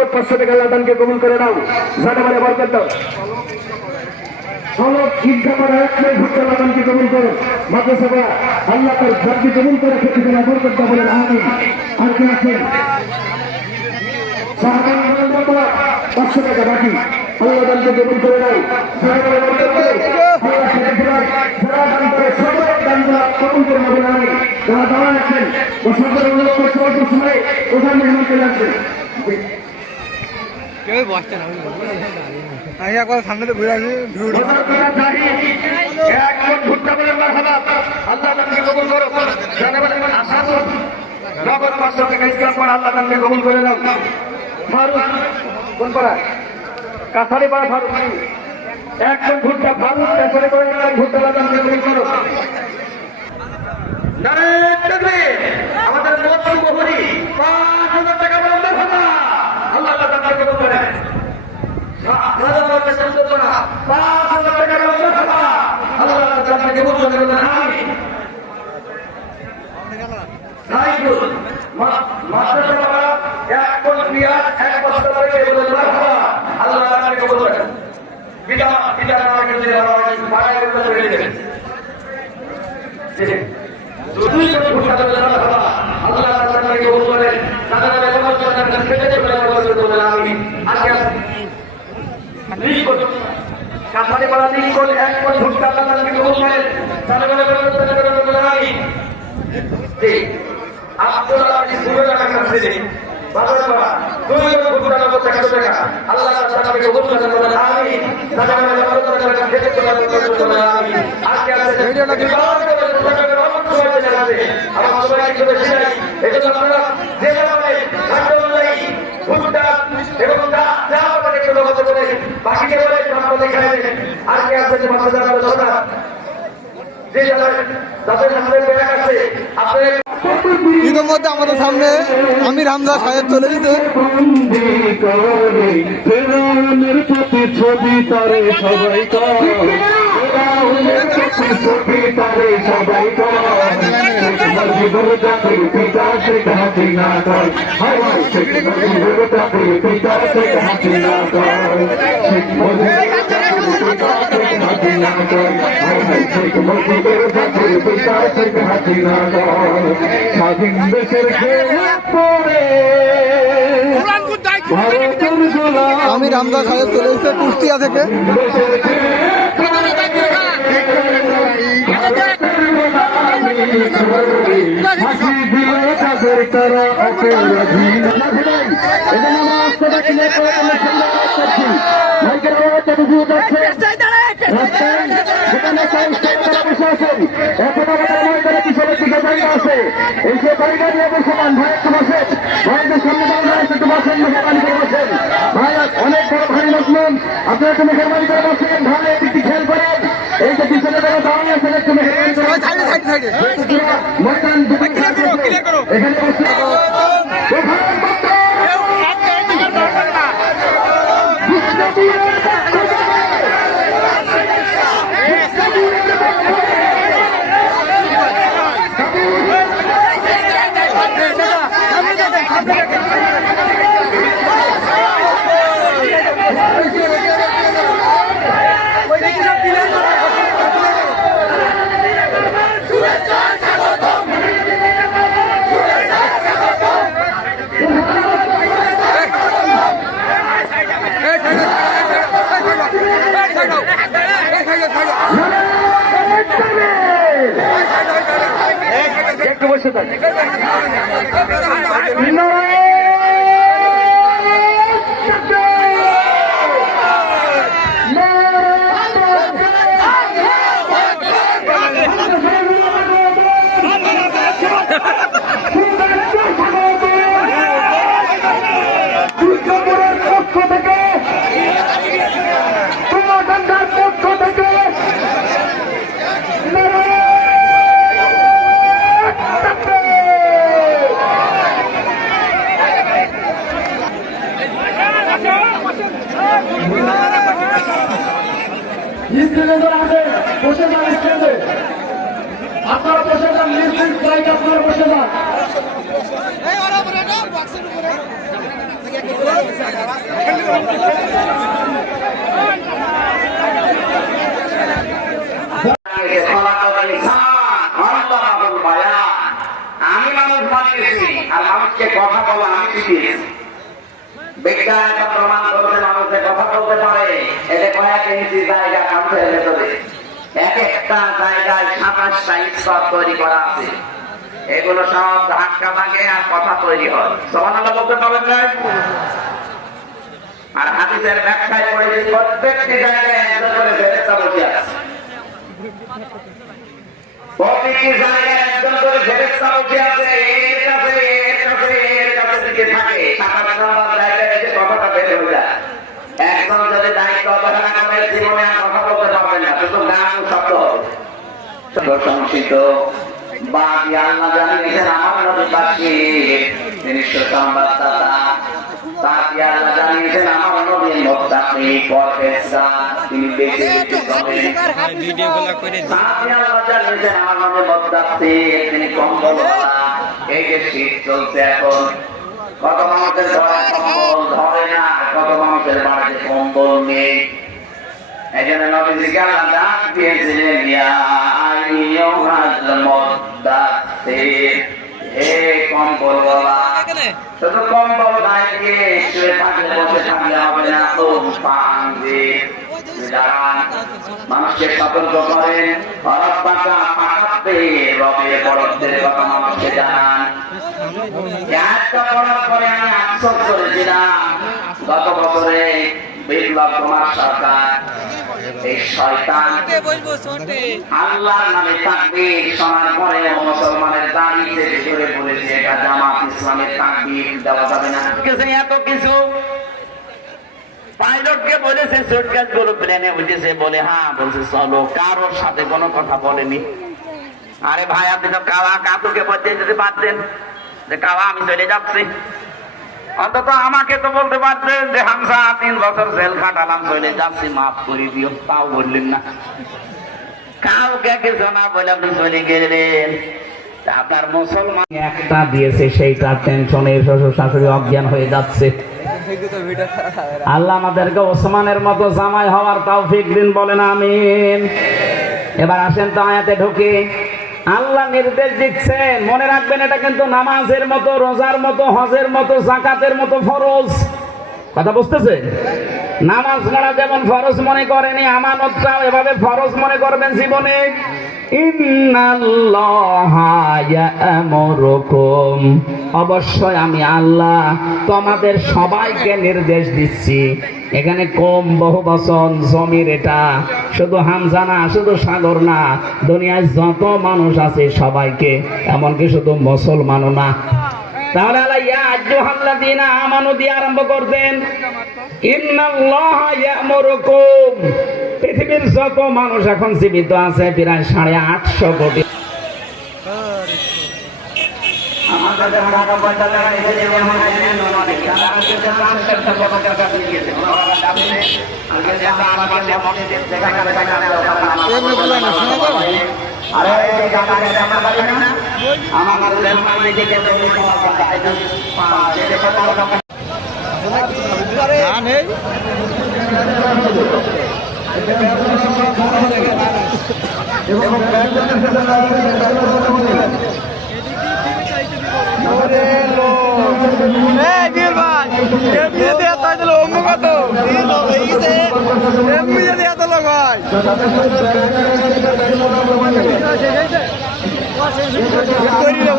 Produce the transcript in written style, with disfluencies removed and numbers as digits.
নগদ 500 টাকা আল্লাহ দানকে কবুল করে নাও, জানে মানে বরকত দাও। চলো ঈদগাহ করে একলাই ভোট আল্লাহ দানকে কবুল করো। মাদ্রাসা আল্লাহ তার দানকে কবুল করে ক্ষেত্রে না বরকত দাও বলেন আমিন। আর কে আছেন? 500 টাকা বাকি, আল্লাহ দানকে কবুল করে নাও, জানে মানে বরকত দাও। আল্লাহ যারা দান করে সবাই দানগুলো কবুল করে নেবেন আমিন। যারা দাঁড়া আছেন ও সকল অনুরোধ করছে অল্প সময় প্রধান মেহমান চলে আসবেন। কেউ বসছে না, আমি একবার সামনে তো ঘুরে আসি। আল্লাহ তাকে কবুল করো, নগদ 500 টাকা ইসলাম পর আল্লাহ তাকে কবুল করে নাও। ফারুক কোন পাড়া? কাছারি পাড়া ফারুক। একজন ভুট্টা ফারুক কাছারি করে ভুট্টা আল্লাহ তাকে কবুল করো। আমাদের মহরি 5,000 টাকা বন্ধ হবে, আল্লাহ তাকে কবুল করে। 5,000 টাকা বন্ধ হবে, আল্লাহ তাকে কবুল করে। আমিন। এক কোন পিয়াজ 1 বস্তা করে আল্লাহ তাকে কবুল করে। পিতা আমাকে দিয়ে বাড়ায় করে দেবেন। কাছারি পাড়া লিঙ্কন 1 কোটি ভোট আল্লাহ তাকে কবুল করেন। আব্দুল্লাহ সুরে টাকা কাছে বাজার করা 2 কোটি টাকা 100 টাকা আল্লাহ তাকে কবুল করেন। আমিন। সাধারণ মানুষের টাকা খেতে চলে আমিন। আজকে আছে আমার সবাইকে বেশি নাই, এজন্য আপনারা যে জায়গায় আন্দোলনে ভুট্টা এবং যা আমাদের একটু নগদ করে বাকিকে বলে আপনাদের খাইবেন। আজকে আপনাদের মাথা যারা সদা যে যাদের সামনে ব্যাগ আছে আপনাদের ইতিমধ্যে আমাদের সামনে আমির হামজা সাহেব চলে গেছে। ছবি তারে সবাই স্বাধীন দেশের আমির হামজা সাহেব চলে এসেছে কুষ্টিয়া থেকে। অনেক বড় ভারী মুসলিম আপনারা একটু মেহরবানি করে বসেন, ভালো একটি খেয়াল করেন। এই যে পিছনে যারা দাঁড়িয়ে আছেন একটু মেহরবানি করে এখানে একটু বসে থাক। আপনারা বসে যান, নিজ নিজ জায়গা আপনারা বসে যান। আমি মানুষ বানিয়েছি আর মানুষকে কথা বলা আমি শিখিয়েছি। বিজ্ঞান এটা প্রমাণ করতে মানুষে কথা বলতে পারে। এতে কয়েক ইঞ্চি জায়গা কাঁচের ভেতরে এক একটা জায়গায় 27টা স্তর তৈরি করা আছে। এগুলো সব ধাক্কা লাগে আর কথা তৈরি হয়। সুবহানাল্লাহ বলতে পারবেন না? আর হাদিসের ব্যাখ্যায় পড়েছি প্রত্যেকটি জায়গায় একজন করে ফেরেশতা বসে আছে। প্রতিটি জায়গায় একজন করে ফেরেশতা বসে আছে। এর কাছে দিকে থাকে। 27 নম্বর জায়গায় এসে কথাটা বের হয়ে যায়। একজন যদি দায়িত্ব অবহেলা করে জীবনে আর কথা বলতে পারবে না, শুধু গান শব্দ হবে। প্রশংসিত বাকি আল্লাহ জানিয়েছেন আমার নবী পাখি তিনি সুসংবাদদাতা। বাকি আল্লাহ জানিয়েছেন আমার নবী মুত্তাকি পরহেজগার, তিনি বেশি বেশি চলেন। বাকি আল্লাহ জানিয়েছেন আমার নবী মুত্তাকি, তিনি কম্বলওয়ালা। এই যে শীত চলছে এখন, কত মানুষের ঘরে কম্বল ধরে না, কত মানুষের বাড়িতে কম্বল নেই। এই জন্য নবীজিকে আল্লাহ ডাক দিয়েছিলেন ইয়া আইয়ুহাল মুদ্দাসসির, হে কম্বলওয়ালা। শুধু কম্বল গায়ে দিয়ে শুয়ে থাকলে বসে থাকলে হবে না, তো পাঞ্জির দাঁড়ান, মানুষকে সতর্ক করেন। রব্বাকা ফাকাতে, রবের বড়ত্বের কথা মানুষকে জানান। একটা করার পরে আমি আফসোস করেছিলাম, গত বছরে বিপ্লব কুমার সরকার এই শয়তান আল্লাহর নামে তাকবীর শোনার পরে মুসলমানের দাঁড়িয়ে ভিতরে বলেছে এটা জামাত ইসলামের তাকবীর দেওয়া যাবে না। এত কিছু পাইলটকে বলেছে সুটকেস গুলো প্লেনে উঠেছে, বলে হ্যাঁ, বলছে চলো, কারোর সাথে কোনো কথা বলেনি। আরে ভাই, আপনি তো কাওয়া কাতুকে বলতে যদি পারতেন যে কাওয়া আমি চলে যাচ্ছি, অন্তত আমাকে তো বলতে পারতেন যে হামসা 3 বছর জেল খাটালাম, চলে যাচ্ছি, মাফ করে দিও। তাও বললেন না, কাউকে কিছু না বলে আপনি চলে গেলেন। আপনার মুসলমান একটা দিয়েছে, সেইটা টেনশনে শ্বশুর শাশুড়ি অজ্ঞান হয়ে যাচ্ছে। আল্লাহ আমাদেরকে ওসমানের মতো জামাই হওয়ার তৌফিক দিন, বলেন আমিন। এবার আসেন তো আয়াতে ঢুকে। আল্লাহ নির্দেশ দিচ্ছেন, মনে রাখবেন এটা কিন্তু নামাজের মতো, রোজার মতো, হজের মতো, যাকাতের মতো ফরজ। কথা বুঝতেছেন? নামাজ পড়া যেমন ফরজ মনে করেনি, আমানতটাও এভাবে ফরজ মনে করবেন জীবনে। ইন্নাল্লাহা ইয়া'মুরুকুম, অবশ্যই আমি আল্লাহ তোমাদের সবাইকে নির্দেশ দিচ্ছি। এখানে কম বহু বচন, জমির, এটা শুধু হামজা না, শুধু সাগর না, দুনিয়ায় যত মানুষ আছে সবাইকে, এমনকি শুধু মুসলমানও না। তাহলে আল্লাহ ইয়া আইয়ুহাল্লাযীনা আমানু দিয়ে আরম্ভ করতেন, ইন্নাল্লাহা ইয়া'মুরুকুম। পৃথিবীর যত মানুষ এখন জীবিত আছে প্রায় 850 কোটি। ভিডিও